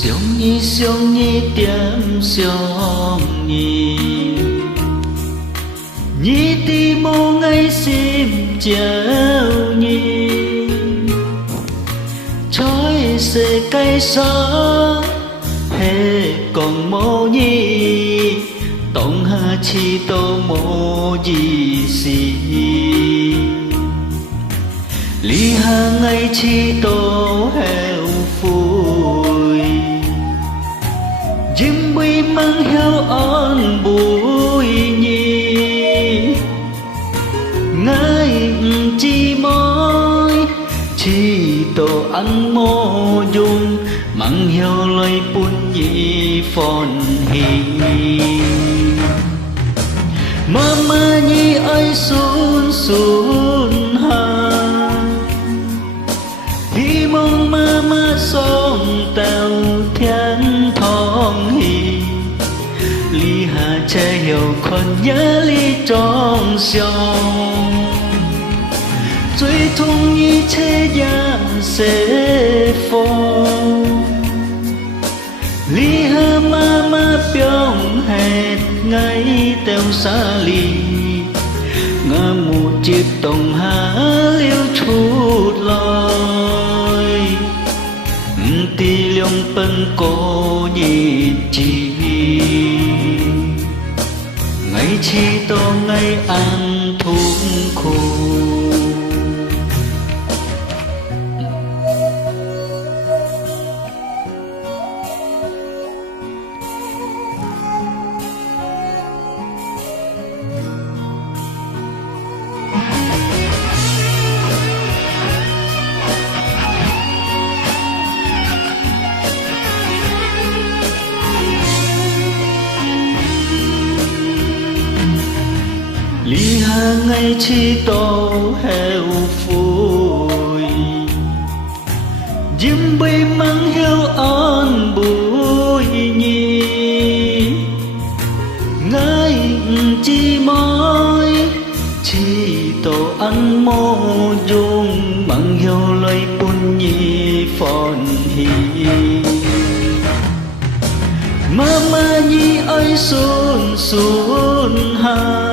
Sông nhi tiệm sông nhi nhi ti mô ngay sim chào nhi trói xe cây gió hệ còn mô nhi tổng hà chi tô mô gì xì lý hà ngay chi tô heo phùi dìm bùi mang heo on bùi nhi ngay chi môi chi tô ăn mô dung mang heo loay bùn nhi phòn hì mama nhi ơi sun sun ha hi mong mama song tao thiên thong hi li hà che hiểu con nhớ li trong sông duy thung nhi che ya sẽ phong li hà mama pyong hết ngay teo xa li ngã một chiếc tổng hà liêu chút loi ti liong phân cô nhị chi ngày chi to ngày ăn thung khô lý hà ngay chi tô heo phùi dìm bùi mang heo on bùi nhi ngay chi môi chi tô ăn mô dung mang heo loay bùn nhi phòn hì mama nhi ơi sun sun ha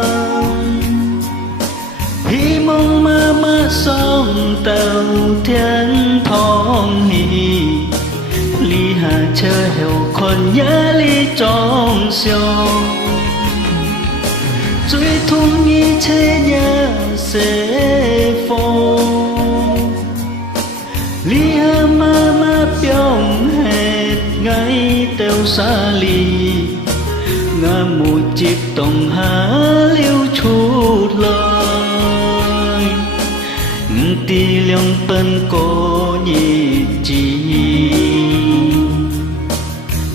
hi mong mama song tao thiên thong hi li hà chờ heo con nhớ li trong sông duy thung nhi che nhà sẽ phong li hà mama pyong hết ngay teo xa li ngã một chiếc tổng hà liêu chút lời ti liong phân cô nhị chi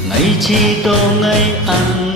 ngày chi tô ngày ăn